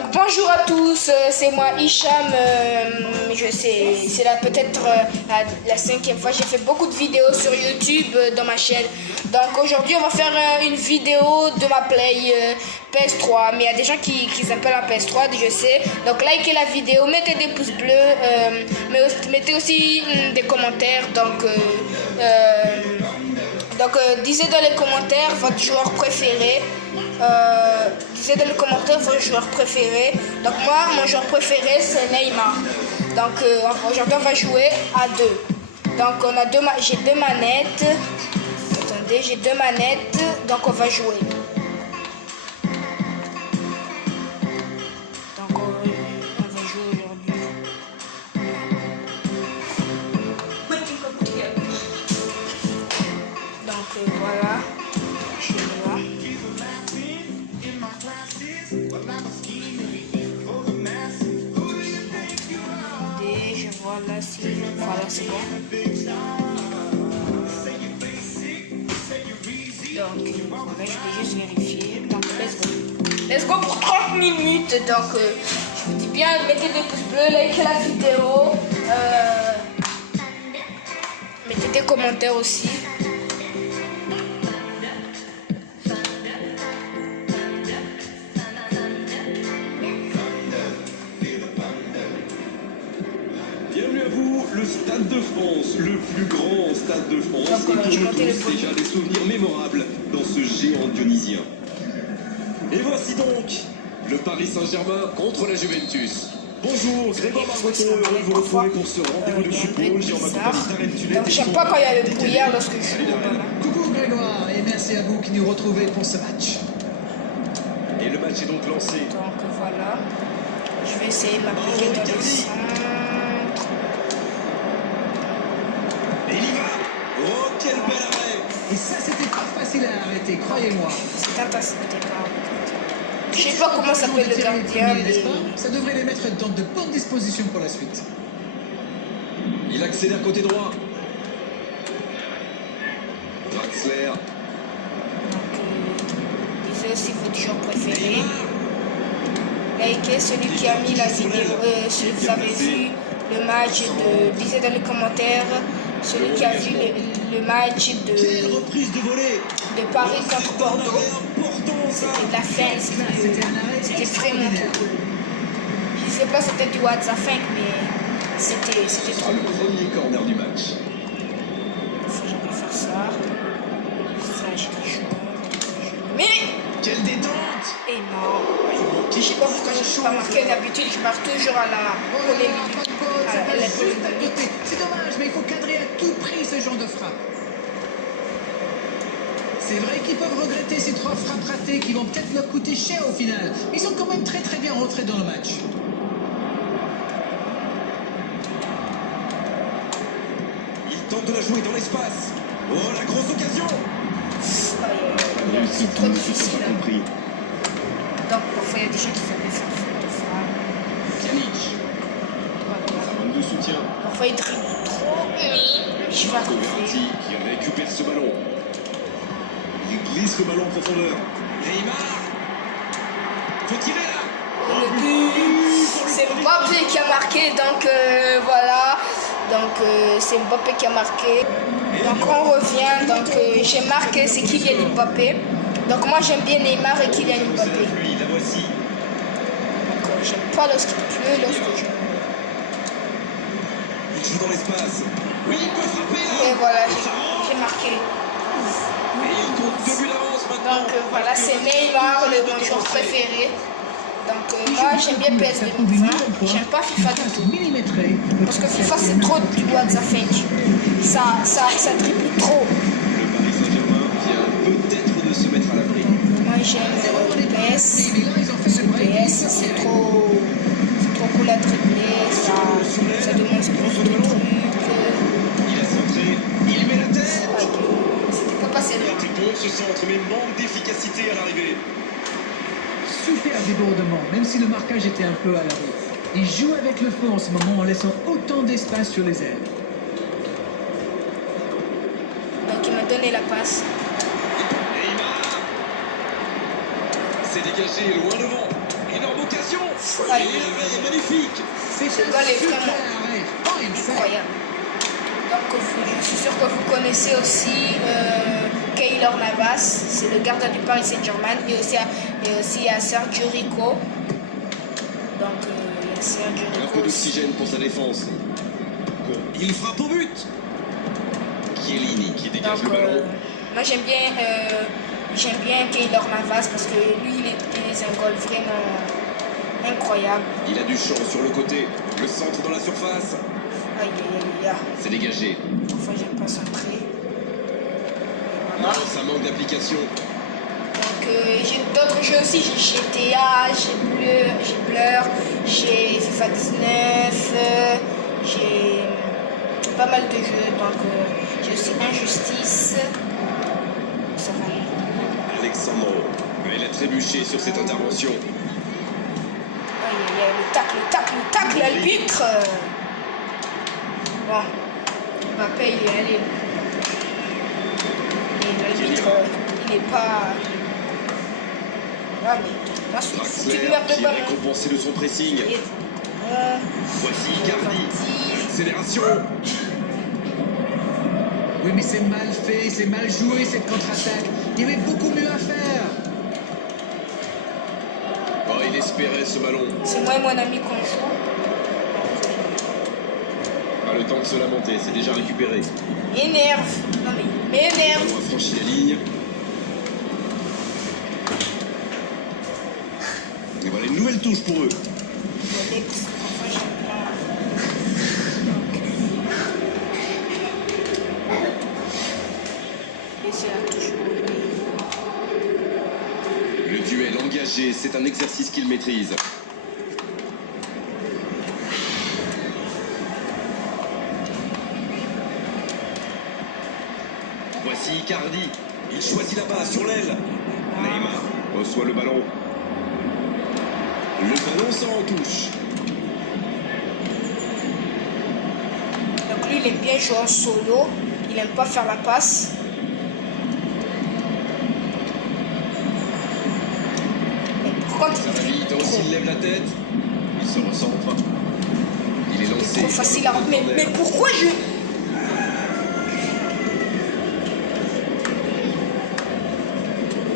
Donc bonjour à tous, c'est moi Hicham, je sais, c'est là peut-être la 5e fois, j'ai fait beaucoup de vidéos sur YouTube dans ma chaîne. Donc aujourd'hui on va faire une vidéo de ma play PS3, mais il y a des gens qui n'aiment pas la PS3, je sais. Donc likez la vidéo, mettez des pouces bleus, mettez aussi des commentaires, disez dans les commentaires votre joueur préféré. Disez dans les commentaires votre joueur préféré. Donc moi, mon joueur préféré c'est Neymar. Donc aujourd'hui on va jouer à deux. Donc j'ai deux manettes. Attendez, j'ai deux manettes. Donc on va jouer. Donc on va jouer aujourd'hui. Donc voilà. Je vais là. Voilà, c'est bon. Donc, voilà, je vais juste vérifier. Donc, let's go pour 30 minutes. Donc, je vous dis bien, mettez des pouces bleus, likez la vidéo. Mettez des commentaires aussi. Bienvenue à vous, le Stade de France, le plus grand Stade de France. Et pour nous tous, déjà des souvenirs mémorables dans ce géant dionysien. Et voici donc le Paris Saint-Germain contre la Juventus. Bonjour, Grégoire Margoton, heureux de vous retrouver pour ce rendez-vous de football. J'ai en ma compagnie Darren Tulette. J'aime pas quand il y a le brouillard lorsque je joue. Coucou Grégoire, et merci à vous qui nous retrouvez pour ce match. Et le match est donc lancé. Donc voilà, je vais essayer de m'appliquer dans le centre. Et il y va. Oh, quel bel arrêt. Et ça, c'était pas facile à arrêter, croyez-moi. C'est intéressant au départ. Je sais pas comment s'appelle le gardien, mais... Ça devrait les mettre dans de bonnes dispositions pour la suite. Il accélère côté droit. Draxler. Donc, disez aussi votre joueur préféré. Likez celui qui a mis la vidéo, celui que vous avez vu le match disez dans les commentaires celui qui a vu le match Quelle reprise de volée de Paris contre Bordeaux. C'était de la fin, c'était vraiment trop. Je sais pas si c'était du WhatsApp 5, mais c'était trop. Le premier corner du match. Faut jamais faire ça. Ça, j'ai des joueurs. Mais Quelle détente. et non. Je sais pas pourquoi je ne suis pas marqué. D'habitude, je marque toujours à la première minute. C'est dommage, mais il faut cadrer à tout prix ce genre de frappe. C'est vrai qu'ils peuvent regretter ces 3 frappes ratées qui vont peut-être leur coûter cher au final. Ils sont quand même très bien rentrés dans le match. Il tente de la jouer dans l'espace. Oh, la grosse occasion. C'est trop difficile. Pas compris. Donc, parfois, il y a des gens qui savent faire de frappe. Pjanic. Ça manque de soutien. Parfois, ils dribblent trop, mais je vais Verratti arriver. qui récupère ce ballon. Il glisse le ballon en profondeur. Neymar. Faut tirer là. Le but, c'est Mbappé qui a marqué, donc voilà. Donc c'est Mbappé qui a marqué. Donc on revient, donc j'ai marqué, c'est Kylian Mbappé. Donc moi j'aime bien Neymar et Kylian Mbappé. Lui, la voici. Donc j'aime pas lorsqu'il pleut, lorsque je... Il joue dans l'espace. Oui, il peut frapper là. Et voilà, j'ai marqué. Et il compte 2 buts d'avance maintenant. Donc voilà, c'est Neymar, mon joueur préféré. Donc moi j'aime bien PS 2020, j'aime pas FIFA du tout. Parce que FIFA c'est trop du WhatsApp 5. Ça dribble trop. Le Paris Saint-Germain vient peut-être de se mettre à l'abri. Moi j'aime le PS. Le PS c'est trop cool à dribbler, ça demande beaucoup de trucs. Il a centré, il met la tête. C'était pas passé Il loin. était bon ce centre, mais manque d'efficacité à l'arrivée. Super débordement, même si le marquage était un peu à l'arrêt. Il joue avec le feu en ce moment en laissant autant d'espace sur les ailes. Donc il m'a donné la passe. Neymar. C'est dégagé loin devant. Énorme occasion. Et l'élevé est magnifique. C'est Ce un goal est super vraiment arrêt. Oh, il fait. incroyable. Donc je suis sûr que vous connaissez aussi Keylor Navas, c'est le gardien du Paris Saint-Germain, et aussi il y a Sergio Rico. Donc il y a Sergio Un Rico peu aussi. d'oxygène pour sa défense. Il frappe au but. Chiellini qui dégage Donc le ballon. moi j'aime bien Keylor Navas parce que lui il est un goal vraiment incroyable. Il a du champ sur le côté. Le centre dans la surface. Aïe aïe aïe aïe. C'est dégagé. Enfin j'aime pas centrer. Non, ça manque d'application. Donc j'ai d'autres jeux aussi, j'ai GTA, j'ai Blur, j'ai FIFA 19, j'ai pas mal de jeux, donc j'ai aussi Injustice. Ça va. Alexandro. Il a trébuché sur cette intervention. Aïe aïe aïe, le tacle, l'arbitre. Bon, Mbappé il est allé. Et l'arbitre, il est pas... Ah mais, là c'est Draxler une merde de qui est ballon. récompensé de son pressing. Et- Voici Icardi. Accélération. Oui, mais c'est mal fait, c'est mal joué cette contre-attaque. Il y avait beaucoup mieux à faire. Oh, il espérait ce ballon. C'est moi et mon ami qu'on joue. Pas le temps de se lamenter, c'est déjà récupéré. Énerve. Non mais il Le m'énerve. ballon a franchi la ligne. Et voilà une nouvelle touche pour eux. Enfin, j'aime pas. Et c'est la touche pour lui. Le duel engagé, c'est un exercice qu'il maîtrise. Voici Icardi. Il choisit la base sur l'aile. Neymar reçoit le ballon. Le ballon sort en touche. Donc lui, il aime bien jouer en solo. Il aime pas faire la passe. Mais pourquoi Ça va vite, aussi il lève la tête. Il se recentre. Il est lancé. trop facile à... Mais pourquoi je...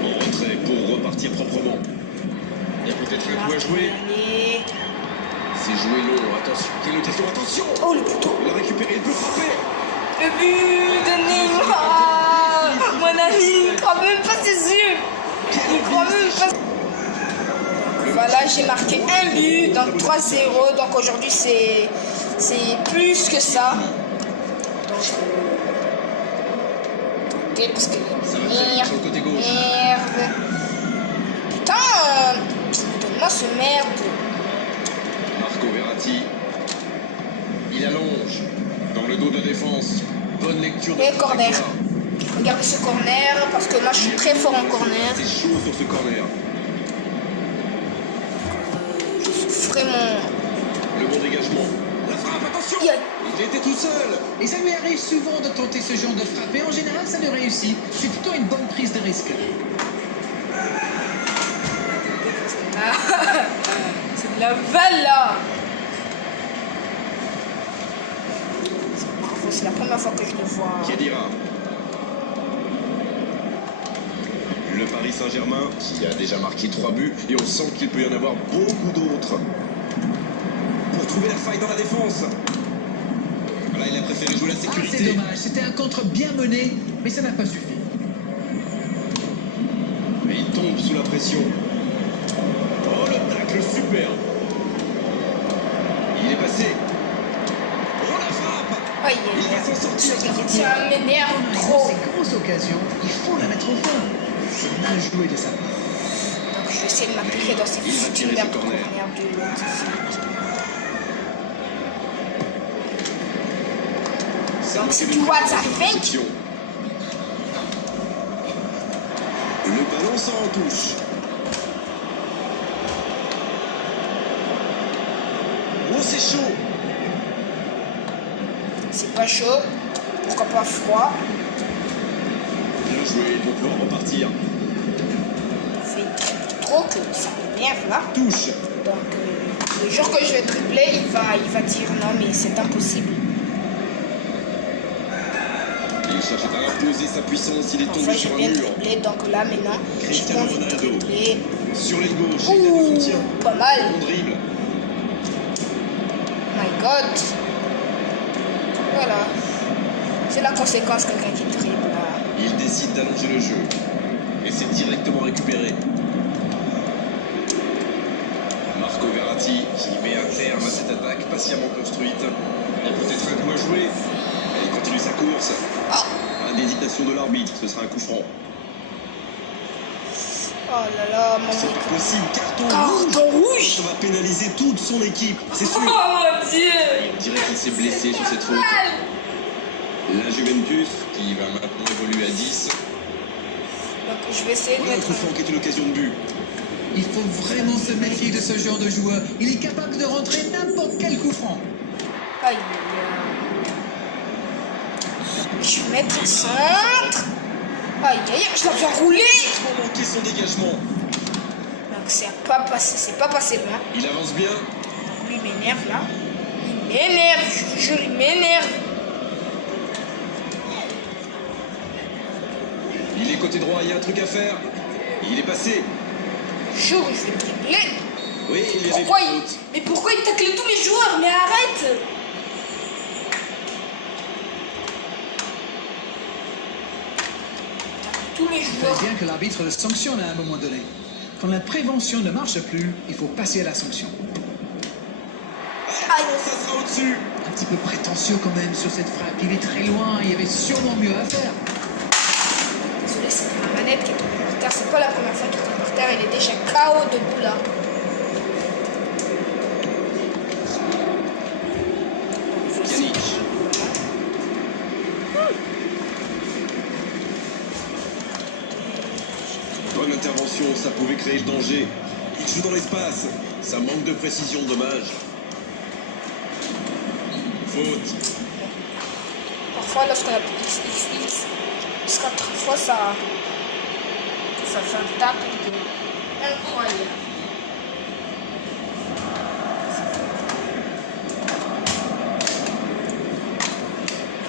En retrait pour repartir proprement. Il y a peut-être un coup à jouer. Allez. C'est joué long, attention. Quelle occasion, attention. Oh le poteau. Il a récupéré, il peut frapper. Le but de Neymar. Mon ami, il croit même pas ses yeux. Il croit même pas... Voilà, j'ai marqué un but, donc 3-0. Donc aujourd'hui, c'est plus que ça. Donc, ok, parce que Ça va très vite sur le côté gauche. merde. Putain, donne-moi ce merde. Marco Verratti. Il allonge. Dans le dos de défense. Bonne lecture de Et la corner. trajectoire. Regardez ce corner, parce que moi, je suis très fort en corner. C'est chaud sur ce corner. Je suis vraiment... Le bon dégagement. La frappe, attention. Il y a- Il était tout seul. Et ça lui arrive souvent de tenter ce genre de frappe. Et en général, ça lui réussit. C'est plutôt une bonne prise de risque. C'est de la balle là. Bravo, c'est la première fois que je le vois. Khedira. Le Paris Saint-Germain qui a déjà marqué 3 buts et on sent qu'il peut y en avoir beaucoup d'autres. Pour trouver la faille dans la défense. Voilà, il a préféré jouer la Ah, c'est sécurité. dommage. C'était un contre bien mené, mais ça n'a pas suffi. Mais il tombe sous la pression. Oh, le tacle super. Il est passé. Oh, la frappe. Aïe, Il va s'en sortir. ça m'énerve Dans trop. ces grosses occasions, il faut la mettre au fond. C'est mal joué de sa part. Donc je vais essayer de m'appliquer dans ces Il va tirer foutues ce merdes de corner. corner de Latifi. Ça Donc nous c'est fait du une what I grosse think. interception. Le ballon sort en touche. Oh, c'est chaud. C'est pas chaud. Pourquoi pas froid. Bien joué, ils vont pouvoir repartir. C'est trop que ça m'énerve là. Touche. Donc Le jour que je vais tripler, il va dire non, mais c'est impossible. Il cherche à imposer sa puissance, il est tombé Enfin, je sur un viens de mur. tripler, donc là maintenant, j'ai Cristiano envie de Ronaldo. tripler. Sur les gauches, il a Ouh, de soutien. pas mal. Bon dribble. My God. Voilà. C'est la conséquence quelqu'un qui dribble là. Il décide d'allonger le jeu. Et c'est directement récupéré. Marco Verratti qui met un terme à cette attaque patiemment construite. Il y a peut-être un coup à jouer. Et il continue sa course. Oh, Indésignation de l'arbitre, ce sera un coup franc. oh là là, mon C'est pas possible, carton carton rouge. Ça va pénaliser toute son équipe, c'est sûr. Oh mon Dieu. On dirait qu'il s'est blessé sur cette faute. La Juventus qui va maintenant évoluer à 10. Donc je vais essayer de Voilà un mettre coup franc qui est une occasion de but. Il faut vraiment se méfier de ce genre de joueur. Il est capable de rentrer n'importe quel coup franc. Aïe, aïe, aïe. Je vais mettre un centre. Aïe, aïe, aïe, je l'avais roulé. Il a manqué son dégagement. Donc c'est pas passé loin. Il avance bien. Lui il m'énerve là. Il m'énerve, je vous jure, il m'énerve. Il est côté droit, il y a un truc à faire. Il est passé. Je jure, je vais dribbler. Oui, il y avait Pourquoi une il... faute. Mais pourquoi il tacle tous mes joueurs? Mais arrête. Tous mes Il joueurs. fallait bien que l'arbitre le sanctionne à un moment donné. Quand la prévention ne marche plus, il faut passer à la sanction. Aïe. Ça sera au-dessus. Un petit peu prétentieux quand même sur cette frappe. Il est très loin, il y avait sûrement mieux à faire. Désolé, c'est ma manette qui est tombée par terre. C'est pas la première fois qu'il tombe par terre. Il est déjà KO debout là. Pjanic. Bonne intervention, ça pouvait créer le danger. Il joue dans l'espace. Ça manque de précision, dommage. Faute. Parfois, lorsqu'on a plus XXX, jusqu'à 3 fois, ça fait un tacle de incroyable.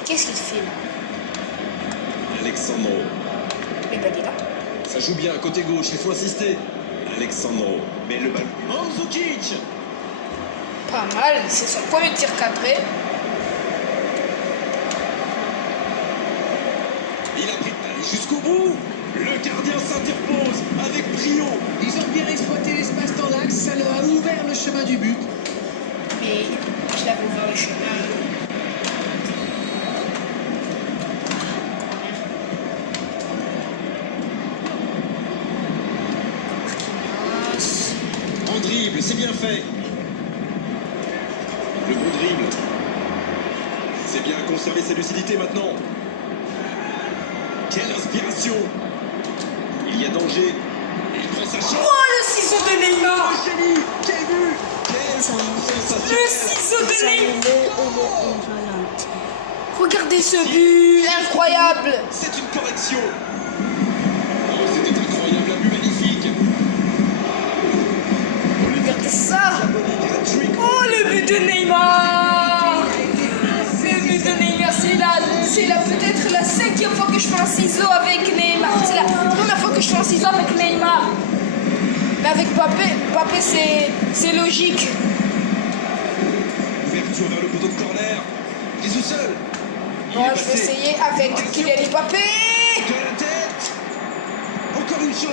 Qu'est-ce qu'il fait là? Alexandro. Mais pas dit là. Ça joue bien, côté gauche, il faut insister. Alexandro. Mais le ballon. Mandzukic. Pas mal, c'est son premier tir cadré. Il a pris le ballon jusqu'au bout. Le gardien s'interpose avec brio. Ils ont bien exploité l'espace dans l'axe, ça leur a ouvert le chemin du but. Mais je l'avais ouvert le chemin. En dribble, c'est bien fait. Le bon dribble. C'est bien conserver sa lucidité maintenant. Quelle inspiration. Il y a danger. Il prend sa chance. Oh, le ciseau de Neymar! Oh, génie. Quel but. Quelle sensation. Le ciseau de Neymar! Regardez ce but! Incroyable! C'est une correction. Oh, c'était incroyable, un but magnifique. Regardez ça! Hat-trick. Oh, le but de Neymar! Le but de Neymar, c'est peut-être la 5e fois que je fais un ciseau avec Neymar. C'est la première fois que je fais un ciseau avec Neymar. Mais avec Mbappé, c'est logique. Ouverture vers le poteau de corner. Il est tout seul. Il Bon, est je vais passé. essayer avec Kylian Mbappé. De la tête. Encore une Oh, chance.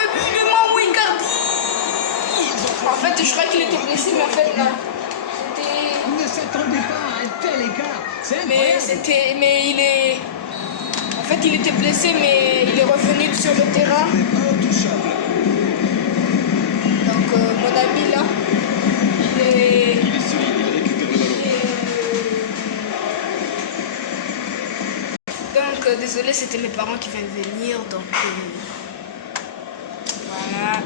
le but de Mamou Icardi! En fait, je croyais qu'il était blessé, mais en fait, non. C'était... On ne s'attendait pas à un tel écart. C'est Mais incroyable. mais il est... En fait, il était blessé, mais il est revenu sur le terrain. Intouchable. Donc, mon ami, là, il est... Il est solide, il récupère le ballon. Donc, désolé, c'était mes parents qui viennent de venir, donc... Voilà.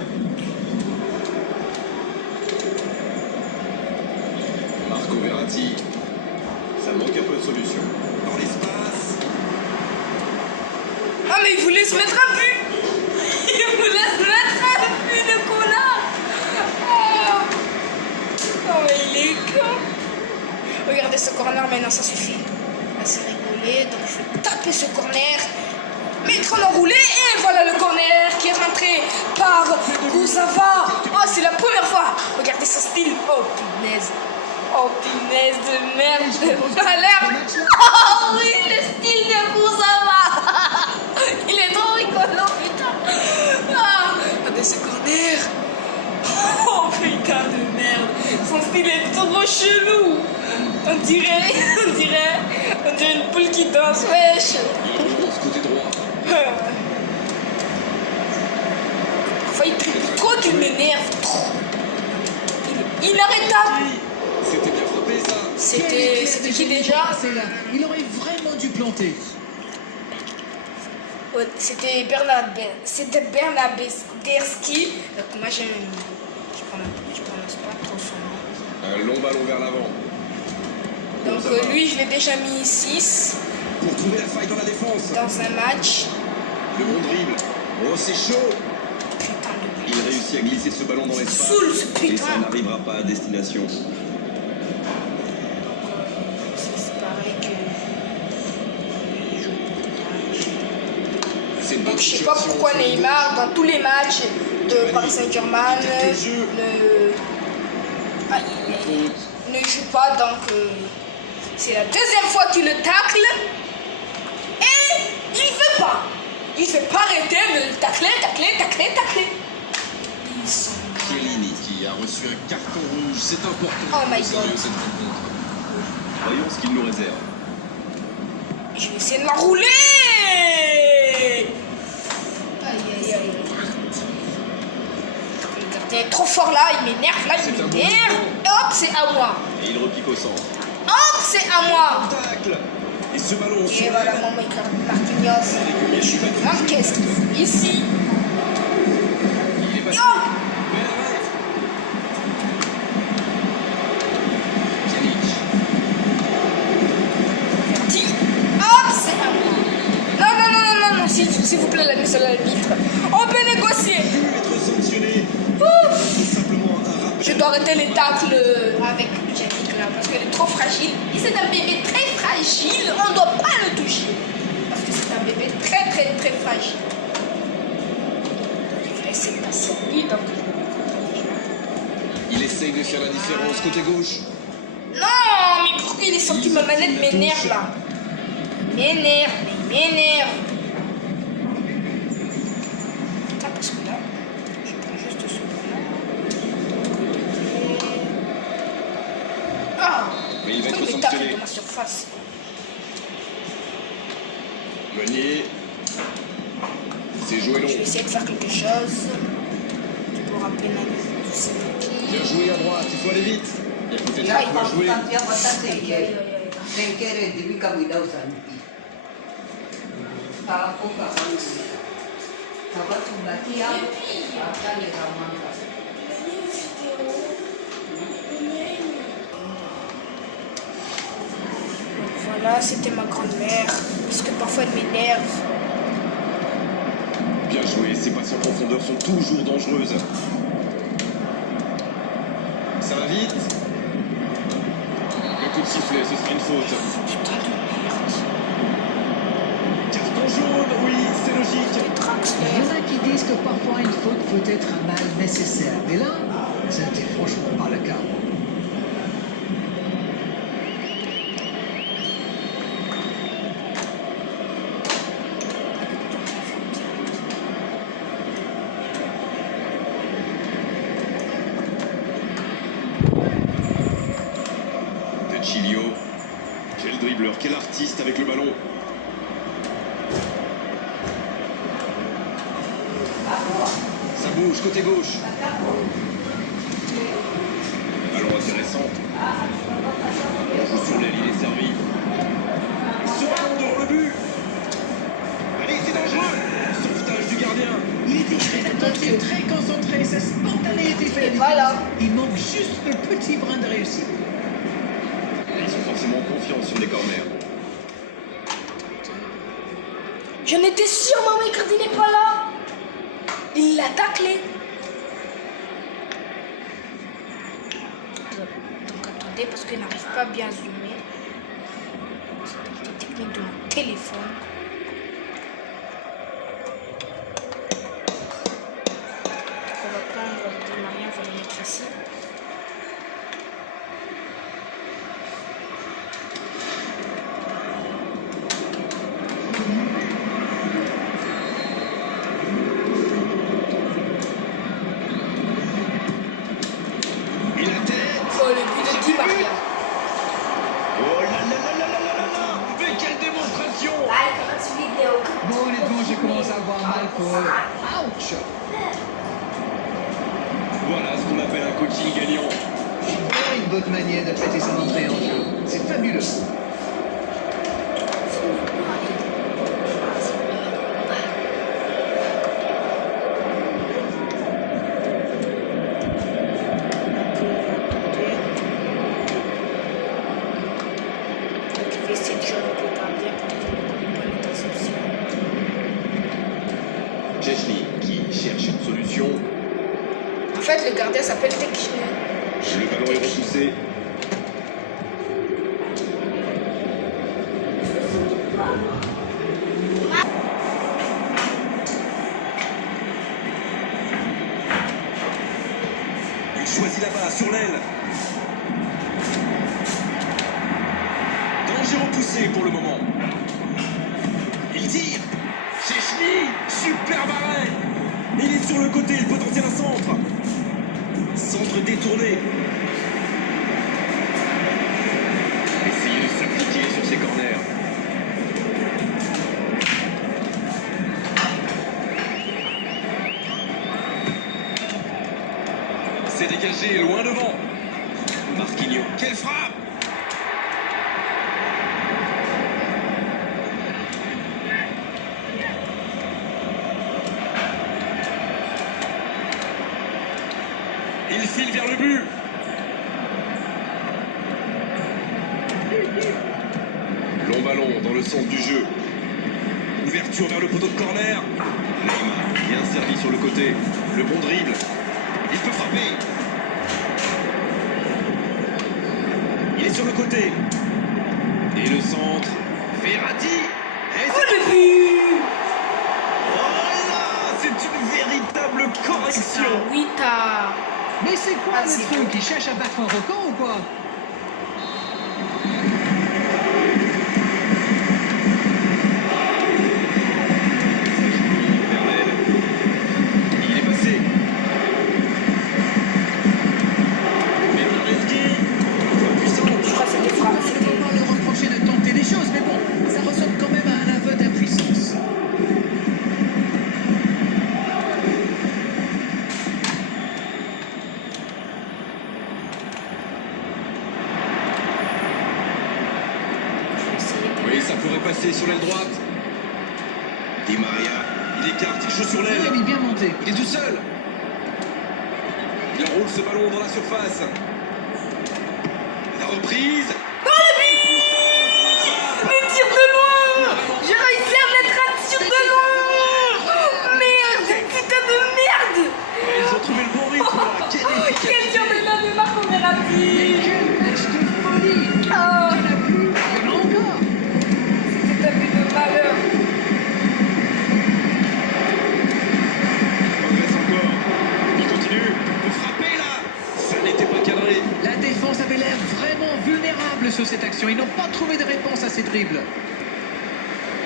Marco Verratti. Ça manque un peu de solution. Dans l'espace. Ah, mais il vous laisse mettre un but! Il vous laisse mettre un but de connard! Oh. Regardez ce corner maintenant, ça suffit. Assez rigolé, donc je vais taper ce corner. Mettre en enroulé et voilà le corner qui est rentré par Kurzawa. Oh, c'est la première fois. Regardez ce style. Oh, punaise. Oh, punaise de merde. Ça a l'air. Oh oui, le style de Kurzawa. Il est trop rigolo, putain. Ah, regardez ce corner. Oh, putain de merde. Son style est trop chelou. On dirait une poule qui danse, wesh. Côté droit. Enfin, il triple trop qu'il m'énerve. Il est inarrêtable. C'était bien frappé ça. C'était qui déjà? Il aurait vraiment dû planter. Ouais, c'était Bernabeschi. Donc moi je prononce pas trop son nom. Un long ballon vers l'avant. Donc lui je l'ai déjà mis 6 Pour trouver la faille dans la défense. dans un match. Le bon dribble. Oh, c'est chaud. Putain de Il réussit à glisser ce ballon dans l'espace. Saoule ce Et putain. ça n'arrivera pas à destination. C'est pareil que. C'est une bonne Donc je sais pas situation. pourquoi Neymar dans tous les matchs de Paris Saint-Germain ne joue pas, donc c'est la deuxième fois qu'il le tacle et il veut pas. Il fait pas arrêter de le tacler. Ils sont... Chiellini qui a reçu un carton rouge. C'est important. Oh my au sérieux, God. cette rencontre. Voyons ce qu'il nous réserve. Je vais essayer de m'enrouler. Aïe. Le gardien est trop fort là, il m'énerve là, C'est il un bon m'énerve. mouvement. Hop, c'est à moi. Et il repique au centre. Hop, c'est à moi. Tacle. Et ce ballon Et sur voilà mon mec Marquinhos. Et je me demande qu'est-ce qu'il fait ici. Il est passé. Hop. Bel arrêt. Pjanic. Verdi. Hop, c'est à moi. Non, s'il vous plaît, la mise à l'arbitre. On peut négocier. Il peut être sanctionné. Ouf. C'est simplement un rappel. Je dois arrêter les tacles avec Pjanic là parce qu'elle est trop fragile. Et c'est un bébé très fragile, on ne doit pas le toucher. Parce que c'est un bébé très fragile. Je vais essayer de passer à lui, donc je vais le protéger. Il essaye de faire la différence côté gauche. Non, mais pourquoi il est sorti ma manette m'énerve là? M'énerve. Putain, parce que là, je prends juste ce là. Ah! Mais il va Pourquoi être il me tape sanctionné. dans ma surface? Meunier. C'est joué long. Je vais essayer de faire quelque chose pour rappeler ma vie. Bien joué à droite, il faut aller vite. Il y a peut-être Là, un coup à jouer. Voilà, c'était ma grand-mère. Parce que parfois elle m'énerve. Bien joué, ces passes en profondeur sont toujours dangereuses. Ça va vite. Le coup de sifflet, ce sera une faute. Putain de merde. Carton jaune, oui, c'est Les logique. Il y Draxler. en a qui disent que parfois une faute peut être un mal nécessaire. Mais là, ça n'était franchement pas le cas. De Chilio. Quel dribbleur, quel artiste avec le ballon. Ça bouge côté gauche. Ballon intéressant. On joue sur l'aile, il est servi. Ce ballon devant le but. Allez, c'est dangereux. Sauvetage du gardien. Il était très attentif, très concentré, sa spontanéité fait la Et voilà. différence. Il manque juste le petit brin de réussite. Ils ont forcément confiance sur les corners. J'en étais sûre, maman Icardi n'est pas là. Il l'a taclé. Donc attends. regarder parce qu'il n'arrive pas bien à zoomer. C'est une technique de mon téléphone. On va prendre le Di Maria, on va le mettre ici. Oh, le but de Di Maria. Oh là là là là là là là. Mais quelle démonstration! Bon, honnêtement, je commence à avoir mal pour eux. Ouch! Voilà ce qu'on appelle un coaching gagnant. Voilà une bonne manière de fêter son entrée en jeu. C'est fabuleux. Je vais essayer de jouer avec le gardien pour faire une bonne interception. Chechny qui cherche une solution. En fait, le gardien s'appelle Tekshne. Le ballon est repoussé. Il choisit là-bas, sur l'aile. Danger repoussé pour le moment. Il tire. Chechny, super arrêt. Il est sur le côté, il peut tenter un centre. Centre détourné. Essayer de s'appliquer sur ses corners. C'est dégagé loin devant. Marquinhos, quelle frappe! Il file vers le but. Long ballon dans le sens du jeu. Ouverture vers le poteau de corner. Neymar, bien servi sur le côté. Le bon dribble. Il peut frapper. Il est sur le côté. Et le centre. Verratti. Et Oh, le but! oh là, c'est une véritable correction. Oui, t'as... Mais c'est quoi Ah, le c'est truc? Il cherche à battre un record ou quoi? Vers l'aile. Il est passé. Mais Bernardeschi, puissant. Je crois que c'était On frappé. ne peut pas lui reprocher de tenter des choses, mais bon, ça ressemble quand même à un aveu d'impuissance. Je vais essayer de... Oui, ça pourrait passer sur l'aile droite. Di Maria, il écarte, il joue sur Il l'aile. est bien monté. Il est tout seul. Il roule ce ballon dans la surface. La reprise. Le tir de loin! J'ai réussi à mettre un tir de loin! Oh, merde! Putain de merde! Ils ont trouvé le bon rythme. Là. Quelle Quel efficacité. tir de loin de Marco Verratti! Quel match de folie! Oh, Il y en a plus, il y en a encore! c'était un but de malheur. Progresse encore. Il continue. Il peut frapper là. Ça n'était pas cadré. La défense avait l'air vraiment vulnérable sur cette action. Ils n'ont pas trouvé de réponse à ces dribbles.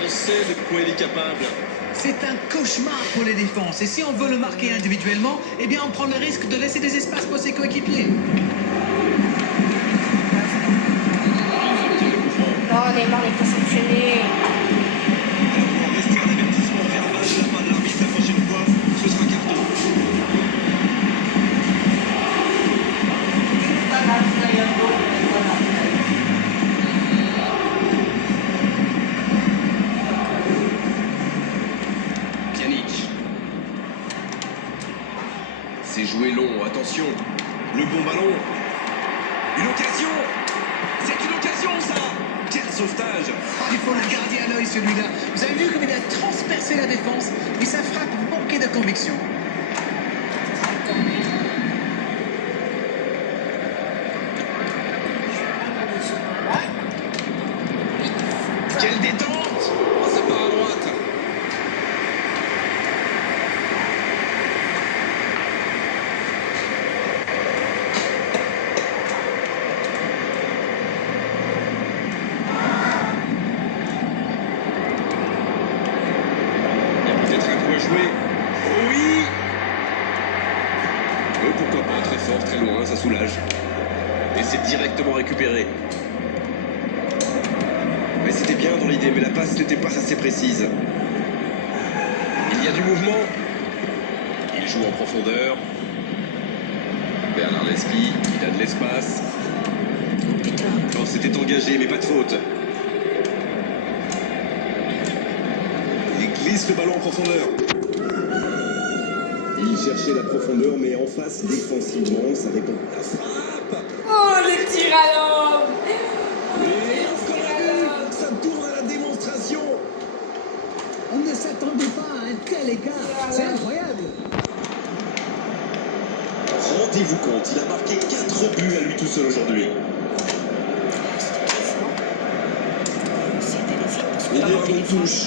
On sait de quoi il est capable. C'est un cauchemar pour les défenses. Et si on veut le marquer individuellement, eh bien on prend le risque de laisser des espaces pour ses coéquipiers. Non, Neymar n'est pas sanctionné. Alors, rester un avertissement verbal de la part de l'arbitre la prochaine fois. Ce sera carton. Pjanic. C'est joué long, attention. Le bon ballon. Une occasion. C'est une occasion ça. Quel sauvetage. Oh, il faut le garder à l'œil celui-là. Vous avez vu comme il a transpercé la défense et sa frappe manquait de conviction. Et c'est directement récupéré. Mais c'était bien dans l'idée, mais la passe n'était pas assez précise. Il y a du mouvement. Il joue en profondeur. Bernardeschi, il a de l'espace. Putain. Non, c'était engagé, mais pas de faute. Il glisse le ballon en profondeur. Il cherchait la profondeur, mais en face, défensivement, ça répond. La frappe! Oh, le tir à l'homme. Et encore un but! Ça tourne à la démonstration! On ne s'attendait pas à un tel écart. C'est incroyable. Rendez-vous compte, il a marqué 4 buts à lui tout seul aujourd'hui. Il est en touche.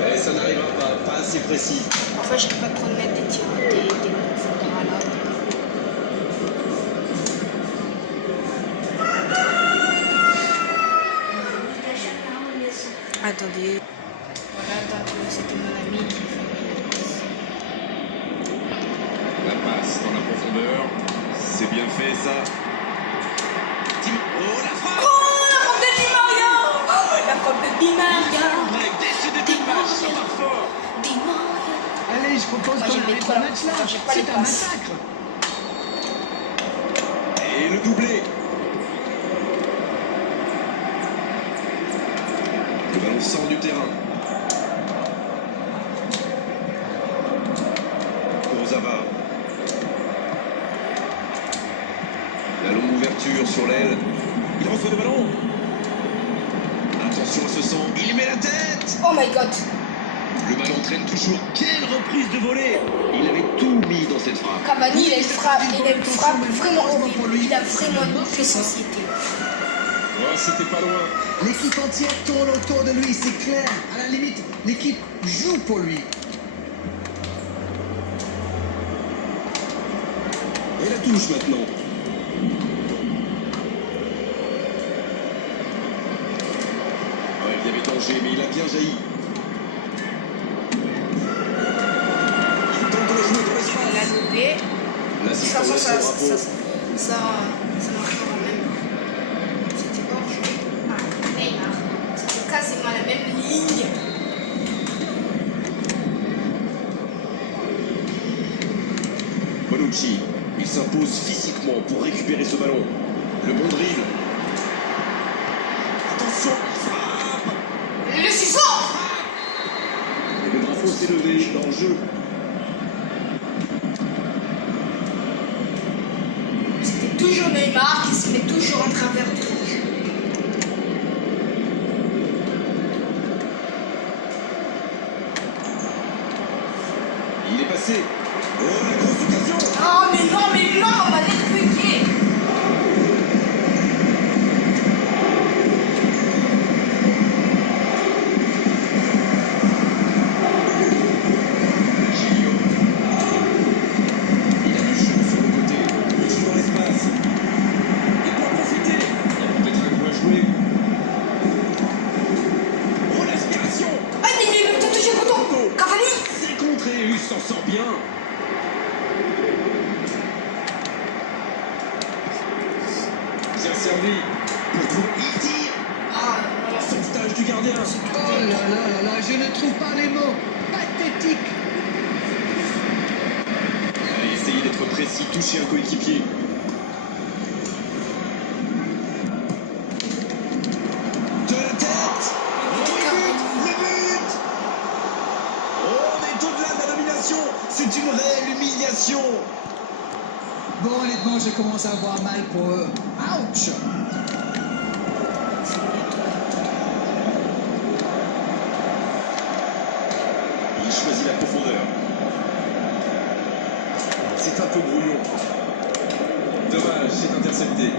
Mais ça n'arrivera pas assez précis. Enfin, je ne peux pas trop mettre des tirs des profondeurs là. Attendez. Voilà, donc c'était mon ami qui La passe dans la profondeur. C'est bien fait ça. Oh la frappe! Oh, la frappe de Di Maria! Oh, la frappe de Di Maria! Mec, dès ce début de match, ça part fort. Di Maria! Allez, je propose Moi, qu'on j'aimais arrête trop le la- match là. quand j'ai pas les C'est un passes. massacre. Et le doublé. Le ballon sort du terrain. Kurzawa. La longue ouverture sur l'aile. Il reçoit le ballon. Attention à ce centre. Il met la tête. Oh my god! Le ballon traîne toujours. Quelle reprise de volée. Il avait tout mis dans cette frappe. Cavani, il a une frappe vraiment horrible. Il a vraiment une autre société. Oh, c'était pas loin. L'équipe entière tourne autour de lui, c'est clair. À la limite, l'équipe joue pour lui. Et la touche maintenant. Ouais, il y avait danger, mais il a bien jailli. Il tente de le jouer dans l'espace. Il a doublé. De toute L'assistant façon, laisse son drapeau. ça marchera même. C'était hors-jeu. Ah, Neymar. C'était quasiment la même ligne. Bonucci, il s'impose physiquement pour récupérer ce ballon. Le bon dribble. Attention, il frappe. Le 600! Et le drapeau s'est levé dans le jeu. C'était toujours Neymar qui se met toujours en travers du rouge. Il est passé. Oh, la grosse occasion. Oh, mais non, on va l'expliquer. Gilio. Il a du jeu sur le côté. Il joue dans l'espace. Il peut en profiter. Il y a peut-être un coup à jouer. Oh, l'aspiration. Ah, il est peut-être touché le bouton. Cavani! C'est contré. Il s'en sort bien. Bien servi. Pour trouver. Il tire. Ah, non. Sauvetage du gardien. Oh là là là là, je ne trouve pas les mots. Pathétique. Il a essayé d'être précis, toucher un coéquipier. De la tête. Le but. Oh, on est au-delà de la domination. C'est une réelle humiliation. Bon, honnêtement, je commence à avoir mal pour eux. Ouch. Il choisit la profondeur. C'est un peu brouillon. Dommage, c'est intercepté.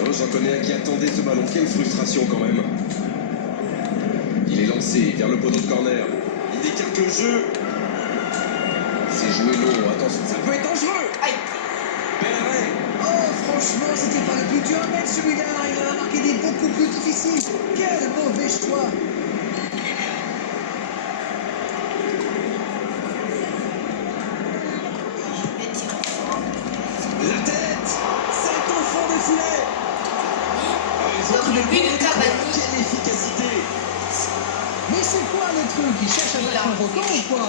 Oh, j'en connais un qui attendait ce ballon. Quelle frustration quand même. Il est lancé vers le poteau de corner. Il écarte le jeu. C'est joué long. Attention, ça peut être dangereux. Aïe. Bel arrêt. Oh, Franchement, c'était pas le plus dur à mettre celui-là. Il en a marqué des beaucoup plus difficiles. Quel mauvais choix. La tête, c'est au fond des filets. Donc le but de Cavani. Quelle efficacité. Mais c'est quoi le truc? Il cherche à battre un record ou quoi?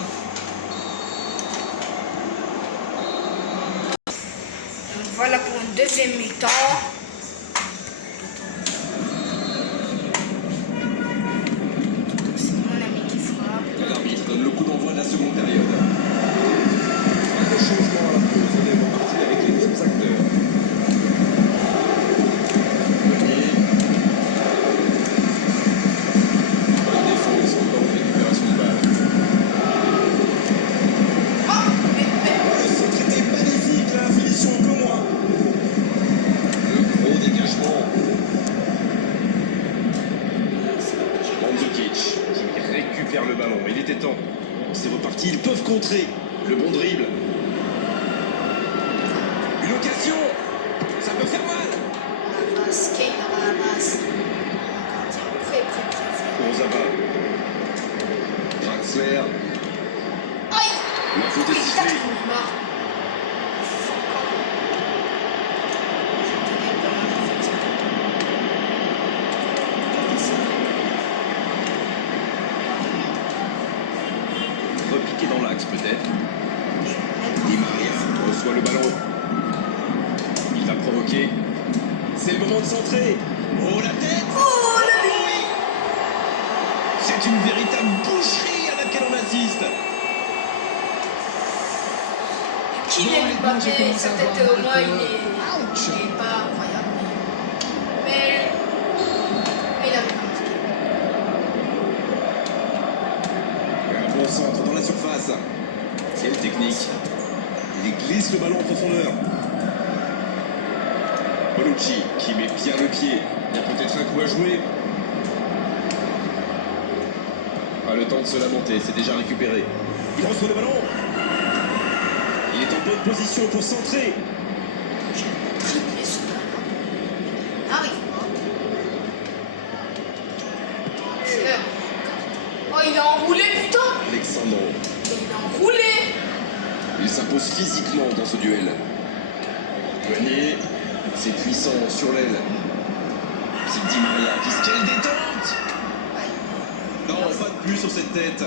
Donc voilà pour une deuxième mi-temps. C'est mon ami qui frappe. L'arbitre donne le coup d'envoi de la seconde période. Pas de changement à la pause. On est reparti avec les mêmes acteurs. Meunier. Bonne défense, encore une récupération de balle. Le centre était magnifique, la finition un peu moins. Le gros dégagement. Mandzukic qui récupère le ballon. Il était temps. C'est reparti, ils peuvent contrer. Le bon dribble. Une occasion. Ça peut faire mal. Ramasse, Kane ramasse. Très. Kurzawa. Draxler. Aïe! La faute est sifflée. Repiqué dans l'axe peut-être. Di Maria reçoit le ballon. Il va provoquer. C'est le moment de centrer. Oh la tête. Oh là Oui. C'est une véritable boucherie à laquelle on assiste. Kylian Bon, j'ai Mbappé, commencé sa à tête avoir au un moins peu il peur. est Ouch. pas incroyable. Mais il a bien marqué. Un bon centre dans la surface. Quelle technique. Il glisse le ballon en profondeur. Bonucci qui met bien le pied. Il y a peut-être un coup à jouer. Pas le temps de se lamenter, c'est déjà récupéré. Il reçoit le ballon. Il est en bonne position pour centrer. Triplé ce ballon. Il n'arrive pas. Oh, il a enroulé, putain! Alexandre. Il a enroulé! Il s'impose physiquement dans ce duel. Meunier, c'est puissant sur l'aile. C'est Di Maria qui se quelle détente. Non, pas de plus sur cette tête.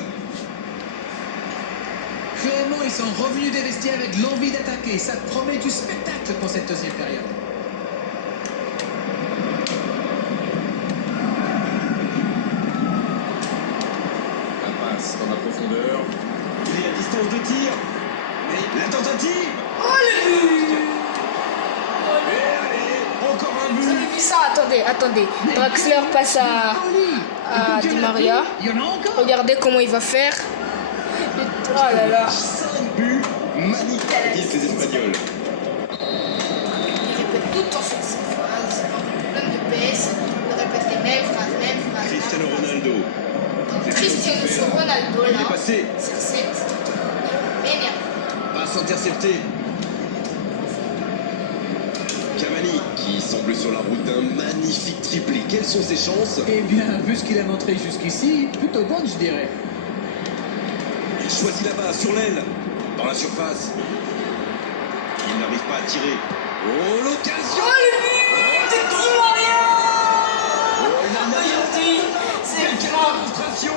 Clairement, ils sont revenus des vestiaires avec l'envie d'attaquer. Ça promet du spectacle pour cette deuxième période. La passe dans la profondeur. Il est à distance de tir. Mais la tentative. Oh le but! Et allez, encore un Vous avez but. vu ça? Attendez. Draxler passe à Di Maria. Il y en a encore. Regardez comment il va faire. Oh là là. 5 buts magnifiques, disent les Espagnols. Il répète tout le temps sur cette phrase. Plein de PS. Il répète les mêmes phrases. Cristiano Ronaldo. Donc Cristiano Ronaldo Il est là. passé. C'est 7. Il m'énerve. Passe interceptée. Cavani qui semble sur la route d'un magnifique triplé. Quelles sont ses chances? Eh bien, vu ce qu'il a montré jusqu'ici, plutôt bonne, je dirais. Il choisit là-bas, sur l'aile, dans la surface. Il n'arrive pas à tirer. Oh, l'occasion! Oh le but de Di Maria! Oh, il a Aujourd'hui, c'est quelle fort. démonstration!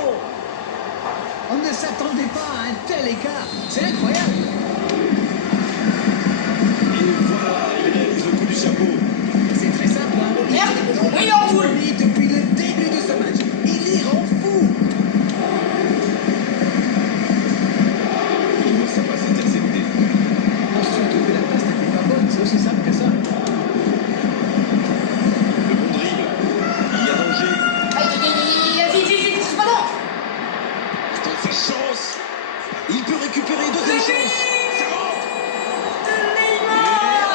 On ne s'attendait pas à un tel écart. C'est incroyable. Et voilà, il réalise le coup du chapeau. C'est très simple. Hein. Merde, comment il enroule? Depuis le début de ce match, il y rend fou. Il voit sa passe interceptée. Surtout que la passe n'était pas bonne, c'est aussi simple que ça. Le bon dribble. Il y a danger. Aïe, vite, ce ballon! Il tente sa chance. Il peut récupérer deuxième chance. C'est bon. Et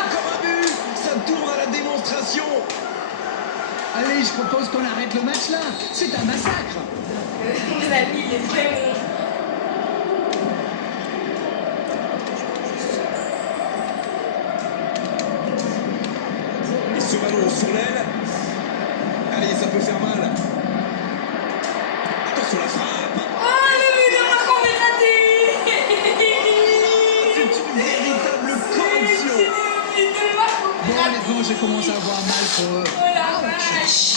encore un but. Ça tourne à la démonstration. Allez, je propose qu'on arrête le match là. C'est un massacre. Mon ami, il est vraiment. peut faire mal. Attention la frappe. Oh, le but de Marco Verratti. C'est une véritable corruption. C'est le but de Marco Bon, Verratti. honnêtement, je commence à avoir mal pour eux. Oh la vache.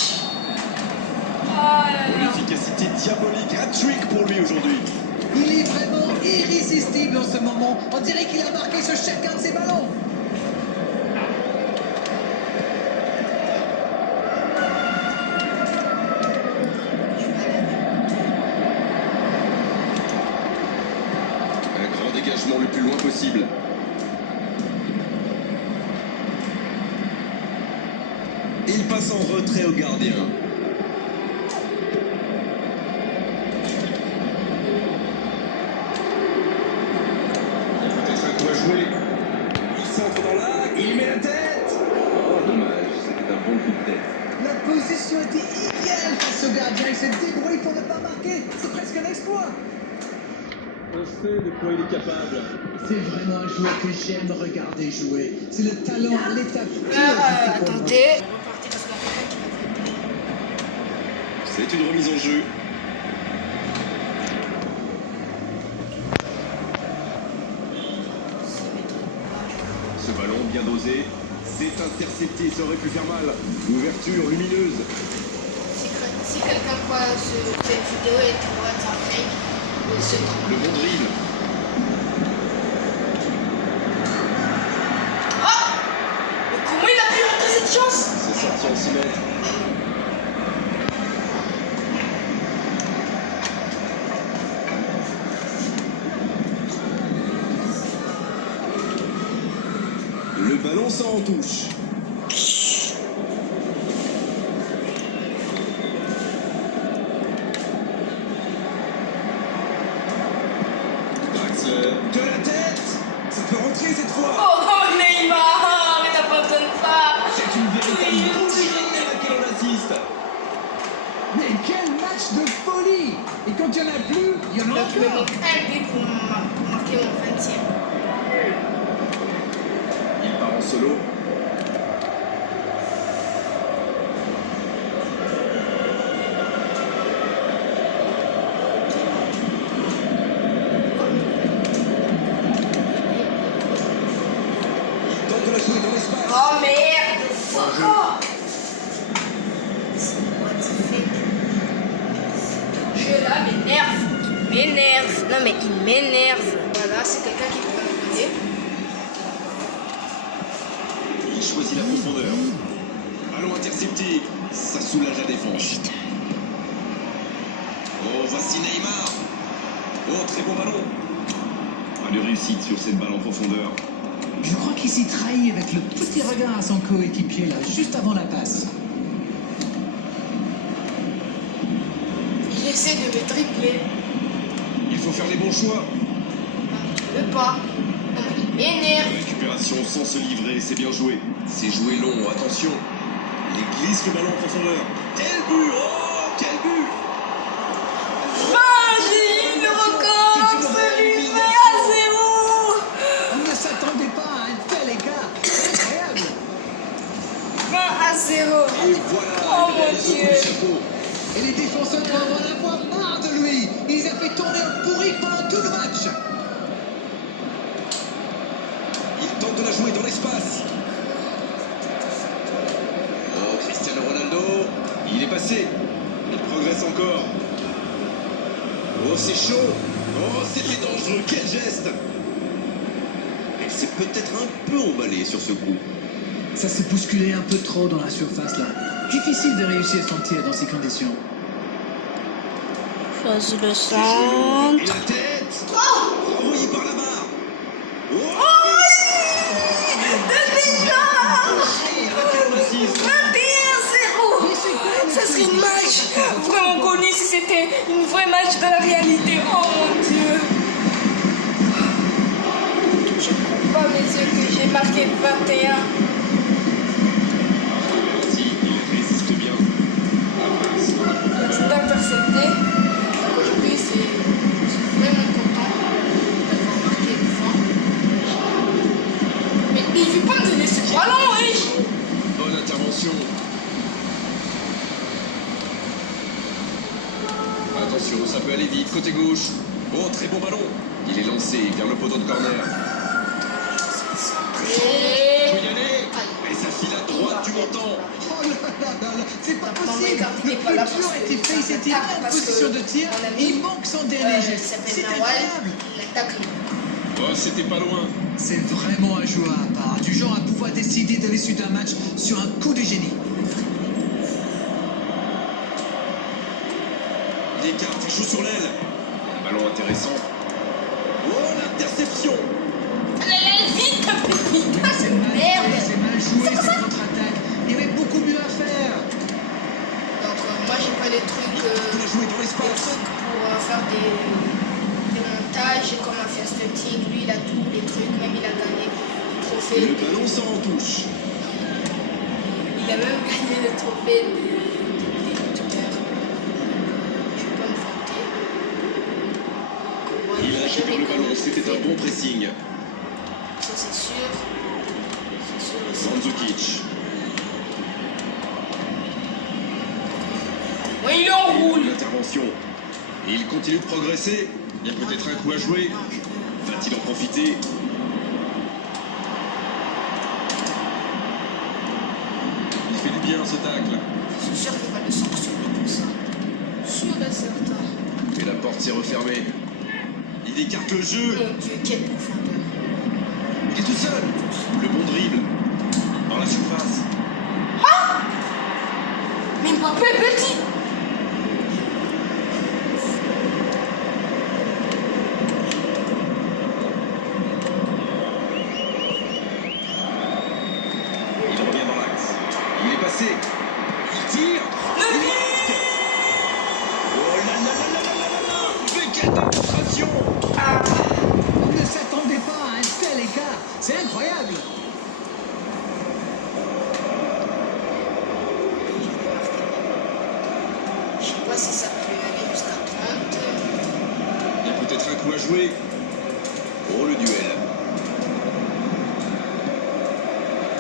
Oh là Une là. efficacité diabolique, hat-trick pour lui aujourd'hui. Il est vraiment irrésistible en ce moment. On dirait qu'il a marqué sur chacun de ses ballons. Un grand dégagement le plus loin possible. Il passe en retrait au gardien. Peut-être un coup à jouer. Il centre dans l'axe. Il met la tête. Oh, dommage. C'était un bon coup de tête. La position était idéale face au gardien. Il s'est débrouillé pour ne pas marquer. C'est presque un exploit. On sait de quoi il est capable. C'est vraiment un joueur que j'aime regarder jouer. C'est le talent à l'étape pure du football. Attendez. C'est une remise en jeu. Ce ballon bien dosé, c'est intercepté, ça aurait pu faire mal. Ouverture lumineuse. Si quelqu'un croit cette vidéo et que moi c'est un fake, se trompe. Le bon drill. Oh, mais comment il a pu rater cette chance? C'est sorti en 6 mètres. Le ballon sort en touche. Draxler, de la tête. Ça peut rentrer cette fois. Oh Neymar, mais t'as pas besoin de ça. C'est une véritable boucherie à laquelle on assiste. Mais quel match de folie! Et quand il n'y en a plus, il y en a Il me encore. manque un but pour marquer mon 20e. Il part en solo. Il tente de la jouer dans l'espace. Oh merde. Oh. What the fuck? Je là m'énerve. Il m'énerve. Non mais il m'énerve. Voilà, c'est quelqu'un qui peut me donner. Il choisit la profondeur. Ballon intercepté. Ça soulage la défense. Oh, voici Neymar. Oh, très bon ballon. Pas de réussite sur cette balle en profondeur. Je crois qu'il s'y trahit avec le petit regard à son coéquipier là, juste avant la passe. Il essaie de me dribbler. Il faut faire les bons choix. Je veux pas. Non mais il m'énerve. Récupération sans se livrer, c'est bien joué. C'est joué long, attention. Il glisse le ballon en profondeur. Quel but! Oh, quel but! Vas-y, le record absolu, mais à 0. On ne s'attendait pas à un tel écart. Incroyable. 20 à 0. Et voilà, Oh il a mon laissé Dieu. le chapeau. Et les défenseurs doivent en avoir marre de lui. Il les a fait tourner en bourrique pendant tout le match. Il tente de la jouer dans l'espace. Oh, Cristiano Ronaldo. Il est passé. Il progresse encore. Oh, c'est chaud. Oh, c'était dangereux. Quel geste. Elle s'est peut-être un peu emballée sur ce coup. Ça s'est bousculé un peu trop dans la surface là. Difficile de réussir son tir dans ces conditions. Choisis le Et centre. la tête. Oh, Envoyé par la barre. Oh, ça serait une match vraiment connu si c'était une vraie match dans la réalité. Oh mon Dieu. Je ne crois pas mes yeux que j'ai marqué 21. il résiste bien. C'est intercepté. Donc aujourd'hui, je suis vraiment content d'avoir marqué une fois. Mais il ne veut pas me donner ce ballon, oui. Bonne intervention. Attention, ça peut aller vite, côté gauche. Oh, très bon ballon. Il est lancé vers le poteau de corner. Et... Faut y aller. Et ça file à droite du montant. Oh là là là là, c'est pas T'as pas possible. regardé, Le pas là, plus dur parce a été que fait, c'était tac, en parce position que de tir. mon ami, Il manque son dernier il geste. s'appelle C'est Nawal, incroyable. il a taclé. Oh, c'était pas loin. C'est vraiment un joueur à part, du genre à pouvoir décider de l'issue d'un match sur un coup de génie. Il écarte, il joue sur l'aile. Un ballon intéressant. Oh, l'interception. Allez, vite, Oui, mais c'est mal merde. fait, c'est mal joué cette contre-attaque. Il y avait beaucoup mieux à faire. Donc moi j'ai pas les trucs, Il a joué dans les l'espace. trucs pour faire des montages comme un Fiastic. Lui il a tous les trucs, même il a gagné le Et trophée. le ballon s'en touche. Il a même gagné le trophée des youtubeurs. Je vais pas me vanter. Donc, moi, Il a j'ai récupéré le jamais ballon, gagné c'était un trophée. bon pressing. Ça c'est sûr. C'est sûr et certain. Mandzukic. Ouais, il enroule. L'intervention. Et il continue de progresser. Il y a peut-être un coup à jouer. Va-t-il en profiter? Il fait du bien ce tacle. Je suis sûr qu'il va le sanctionner pour ça. Sûr et certain. Et la porte s'est refermée. Il écarte le jeu. Mon Dieu, quelle profondeur. Il est tout seul. Le bon dribble. Dans la surface. Mais Mbappé est petit. Il revient dans l'axe. Il est passé. Il tire. Il marque. Oh là là là là là là là là. Mais quelle démonstration. On ne s'attendait pas à un tel écart. C'est incroyable. Je sais pas si ça peut aller jusqu'à 30. Il y a peut-être un coup à jouer. Oh, le duel.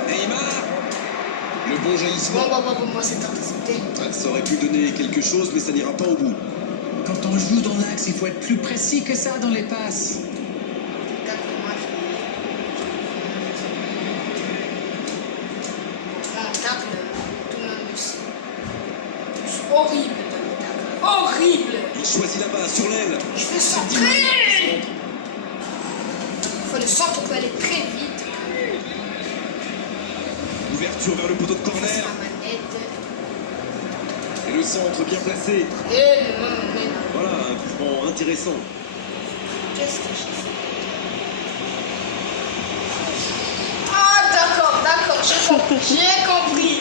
Neymar. Le bon jaillissement. Bon, moi c'est intercepté. Ça aurait pu donner quelque chose, mais ça n'ira pas au bout. Quand on joue dans l'axe, il faut être plus précis que ça dans les passes. Tacle, moi je tacle, tout le monde le sait. C'est horrible dans le tacle. Horrible. Il choisit la base sur l'aile. Je vais centrer. Il faut le centre, on peut aller très vite. Ouverture vers le poteau de C'est corner. la manette. Et le centre bien placé. Et non, non. Voilà, un coup franc intéressant. Qu'est-ce que j'ai fait? Ah, d'accord, j'ai compris.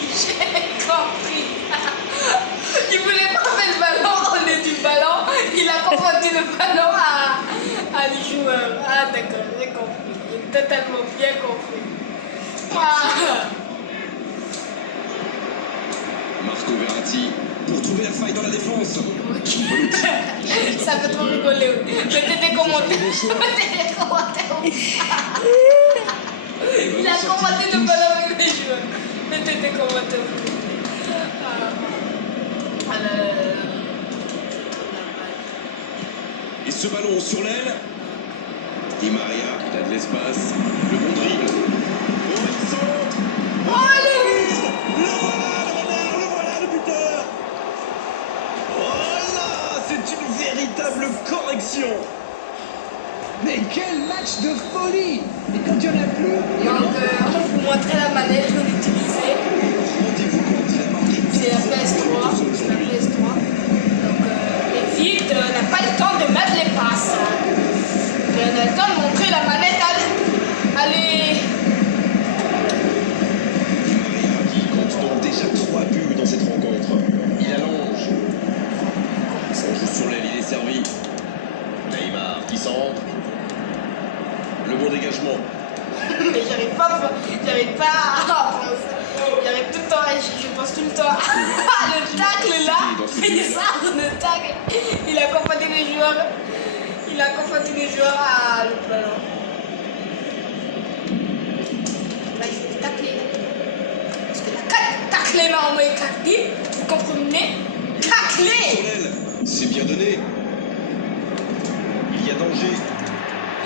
Il voulait pas faire le ballon au lieu du ballon. Il a confondu le ballon à le joueur. Ah, d'accord, j'ai compris. J'ai totalement bien compris. Ah. Marco Verratti pour trouver la faille dans la défense. Ça fait trop rigoler. Mettez des commentaires. Mettez des commentaires. Il a commenté le ballon avec les joueurs. Mettez des commentaires. Ah là là là là. Et ce ballon sur l'aile. Di Maria, il a de l'espace. Le bon dribble. Oh, il centre. Oh, le Le voilà le buteur. Oh là, c'est une véritable correction. Mais quel match de folie! Et quand il n'y en a plus, Donc, on vous montrer la manette qu'on utilisait. Rendez-vous compte, il a marqué. C'est la PS3. Donc, les vides, on n'a pas le temps de mettre les passes. Mais on a le temps de montrer la manette à les... Di Maria qui compte donc déjà 3 buts dans cette rencontre. Il allonge. On joue sur l'aile, il est servi. Neymar qui centre. Le bon dégagement. Mais j'arrive pas à penser. J'arrive tout le temps, je pense tout le temps. Le tacle là, bizarre le tacle. Il a confondu les joueurs. À le ballon. Là, je vais tacler. Parce que la tacler normalement est taclée. Vous comprenez? Sur Tacler! l'aile. C'est bien donné. Il y a danger.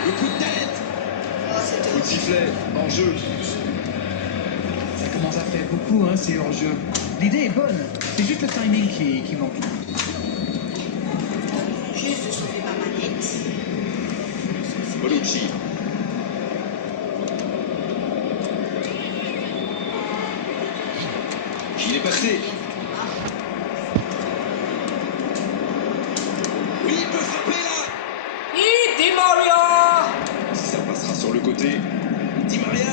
Le coup de tête. Oh, c'était Coup de sifflet. En jeu. Ça commence à faire beaucoup, hein, ces hors-jeux. L'idée est bonne, c'est juste le timing qui manque. juste de sauver ma manette. Bonucci. Il est passé. Oui, il peut frapper là. Et Di Maria. Ça passera sur le côté. Di Maria.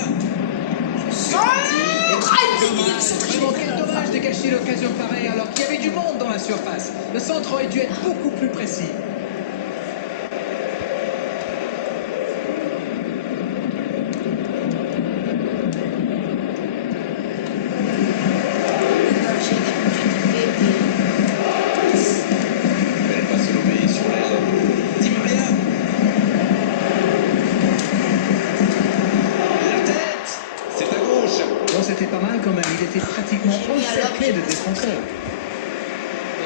Vraiment, quel dommage de gâcher l'occasion pareille alors qu'il y avait du monde dans la surface. Le centre aurait dû être beaucoup plus précis. Belle passe lobée sur l'aile. Di Maria. La tête. C'est à gauche. Bon, c'était pas mal quand même, il était pratiquement encerclé de défenseurs.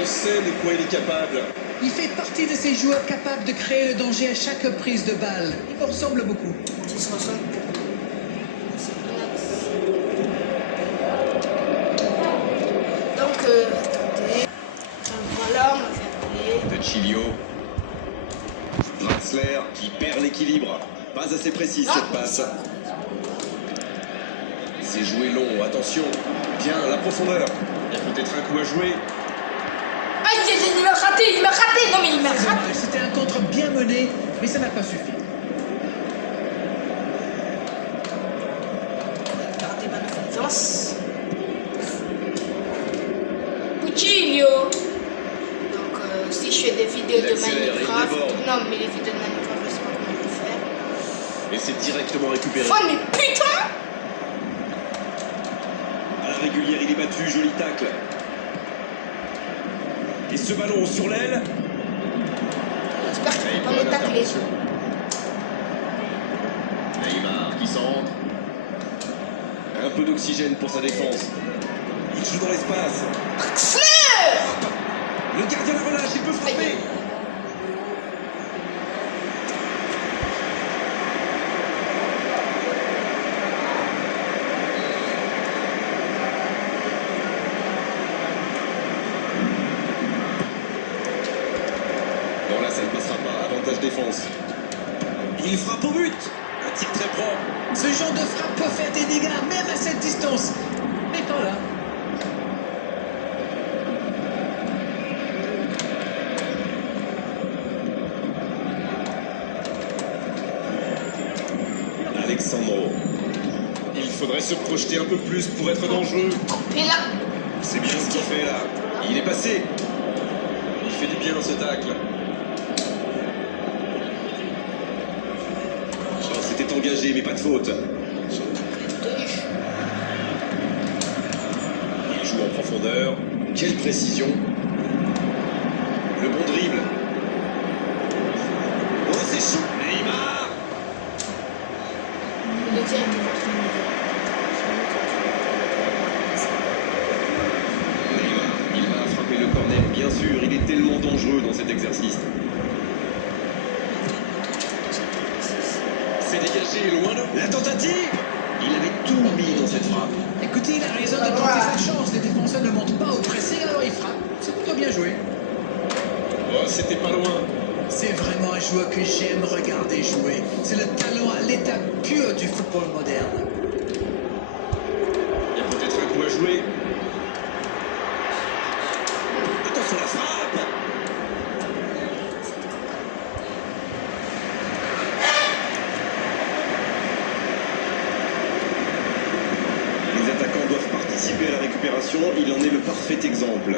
On sait de quoi il est capable. Il fait partie de ces joueurs capables de créer le danger à chaque prise de balle. Il me ressemble beaucoup. Tu se ressembles. Donc, attendez. Voilà, on m'a fait appeler. De Chilio. Draxler qui perd l'équilibre. Pas assez précis Ah. cette passe. C'est joué long, attention. Bien, la profondeur. Il y a peut-être un coup à jouer. Ah, il m'a raté, il m'a raté. Non, mais il m'a C'est raté. dommage, c'était un contre bien mené, mais ça n'a pas suffi. Regardez ma défense. Puccilio. Donc, si je fais des vidéos Il de accélère, il Minecraft. déborde. Non, mais les vidéos de Minecraft, je sais pas comment je vais faire. Et c'est directement récupéré. Oh, mais putain! À la régulière, il est battu. Joli tacle. Et ce ballon sur l'aile. J'espère qu'il Et va pas bonne me tacler. intervention. Neymar qui centre. Un peu d'oxygène pour sa défense. Il joue dans l'espace. Axler! Le gardien le relâche, il peut frapper. Bon là, ça ne passera pas. Avantage défense. Il frappe au but. Un tir très propre. Ce genre de frappe peut faire des dégâts, même à cette distance. Mais pas là. Alexandro. Il faudrait se projeter un peu plus pour être dangereux. Et là, C'est bien ce qu'il fait là. Il est passé. Il fait du bien ce tacle. Oh, c'était engagé, mais pas de faute. Il joue en profondeur. Quelle précision. Le bon dribble. Oh, c'est chaud. Neymar. le direct Neymar, il va frapper le corner. Bien sûr, il est tellement dangereux dans cet exercice. C'est dégagé, loin de... La tentative. Il avait tout mis dans cette frappe. Écoutez, il a raison de tenter sa chance. Les défenseurs ne montent pas au pressing, alors il frappe. C'est plutôt bien joué. Oh, c'était pas loin. C'est vraiment un joueur que j'aime regarder jouer. C'est le talent à l'état pur du football moderne. Il y a peut-être un coup à jouer. Attention la frappe. Les attaquants doivent participer à la récupération. Il en est le parfait exemple.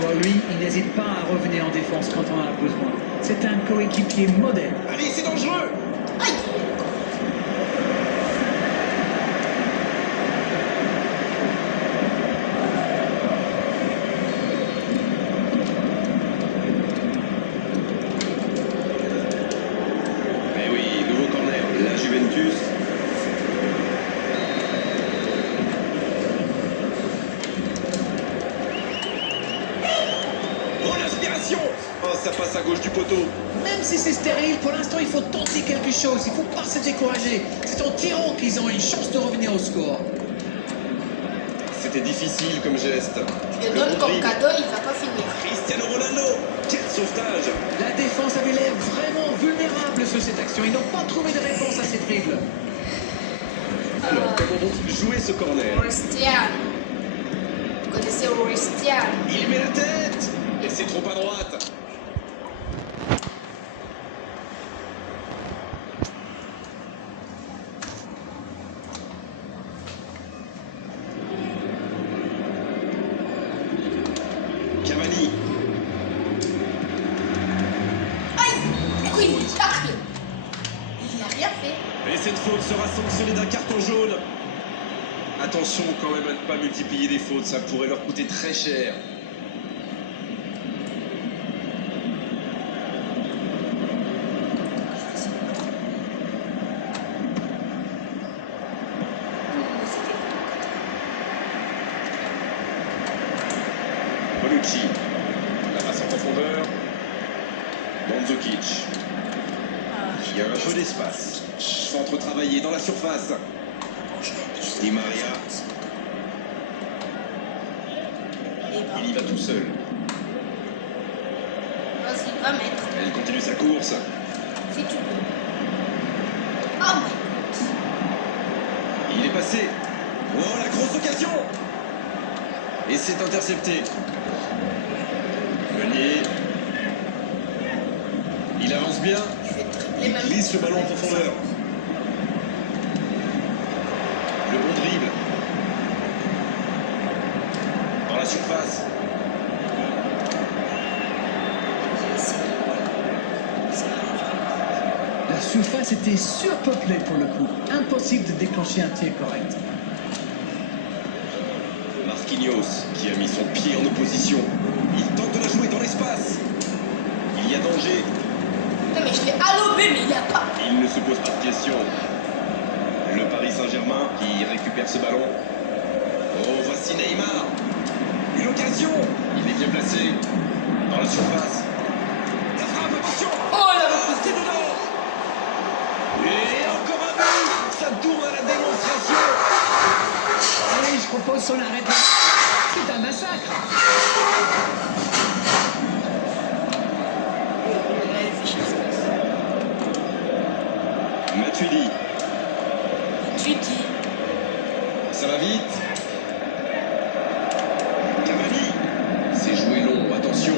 Alors lui, il n'hésite pas à revenir en défense quand on en a besoin. C'est un coéquipier modèle. Allez, c'est dangereux. Eh oui, nouveau corner. La Juventus. Oh, l'inspiration. Attention. Oh, ça passe à gauche du poteau. Même si c'est stérile, pour l'instant, il faut tenter quelque chose. Il ne faut pas se décourager. C'est en tirant qu'ils ont une chance de revenir au score. C'était difficile comme geste. Je le donne comme cadeau, il va pas finir. Cristiano Ronaldo. Quel sauvetage. La défense avait l'air vraiment vulnérable sur cette action. Ils n'ont pas trouvé de réponse à cette dribble. Alors, comment vont-ils jouer ce corner? Cristiano. Vous connaissez Cristiano? Il met la tête. Et c'est trop à droite. Cavani. Aïe! Pourquoi il tacle? Il n'a rien fait. Et cette faute sera sanctionnée d'un carton jaune. Attention quand même à ne pas multiplier les fautes, ça pourrait leur coûter très cher. Bonucci. La passe en profondeur. Mandzukic. Il y a un peu d'espace. Centre travaillé dans la surface. Di Maria. Il y va tout seul. Vas-y, va mettre. Elle continue sa course. Si tu veux. Oh my god. Il est passé. Oh, la grosse occasion. Et c'est intercepté. Meunier. Il avance bien. Je vais dribbler Il même. glisse le ballon en profondeur. Le bon dribble. Dans la surface. La surface était surpeuplée pour le coup. Impossible de déclencher un tir correct. Marquinhos qui a mis son pied en opposition. Il tente de la jouer dans l'espace. Il y a danger. Non mais je l'ai allobé mais il n'y a pas. Il ne se pose pas de questions. Le Paris Saint-Germain qui récupère ce ballon. Oh, voici Neymar. Une occasion. Il est bien placé. Dans la surface. La frappe, attention. Oh là là. C'est dedans. Et encore un but. Ça tourne à la démonstration. Allez, je propose qu'on arrête. C'est un massacre. Matuidi. Tu dis. Ça va vite. Cavani. C'est joué long, attention.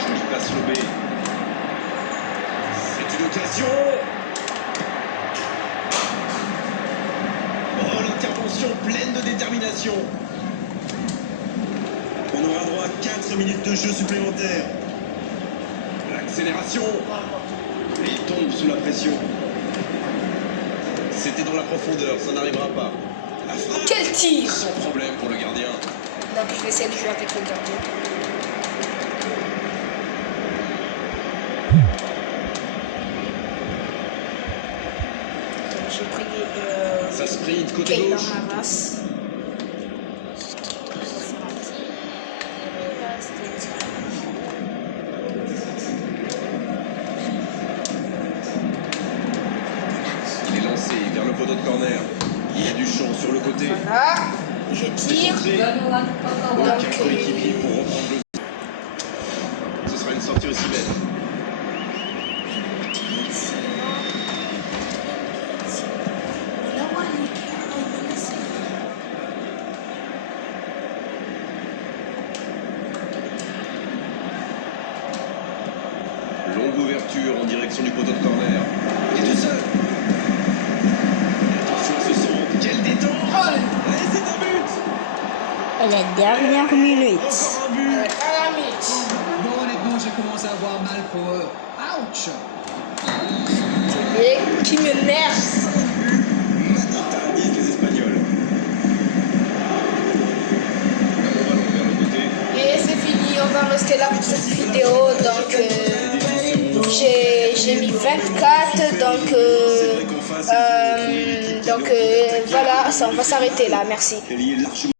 Jolie passe lobée. C'est une occasion. Oh, l'intervention pleine de détermination. On aura droit à 4 minutes de jeu supplémentaires. L'accélération. Il tombe sous la pression. C'était dans la profondeur, ça n'arrivera pas. La frappe. Quel tir! Sans problème pour le gardien. Donc je vais essayer de jouer avec le gardien. Donc j'ai pris Ça sprint côté Keylor gauche. Navas. Il est lancé vers le poteau de corner. Il y a du champ sur le côté. Voilà, je tire. Aucun coéquipier pour reprendre le. Ce sera une sortie aussi belle. Longue ouverture en direction du poteau de corner. Il est tout seul. Attention à ce centre. Quelle détente. Et c'est un but. À la dernière minute. Encore un but. À la minute. Bon, honnêtement, je commence à avoir mal pour eux. Ouch! Et qui me nerve. Manita, disent les Espagnols. Le ballon vers le côté. Et c'est fini, on va rester là pour cette vidéo. Donc j'ai mis 24. Donc voilà, ça, on va s'arrêter là. Merci. Elle y est largement.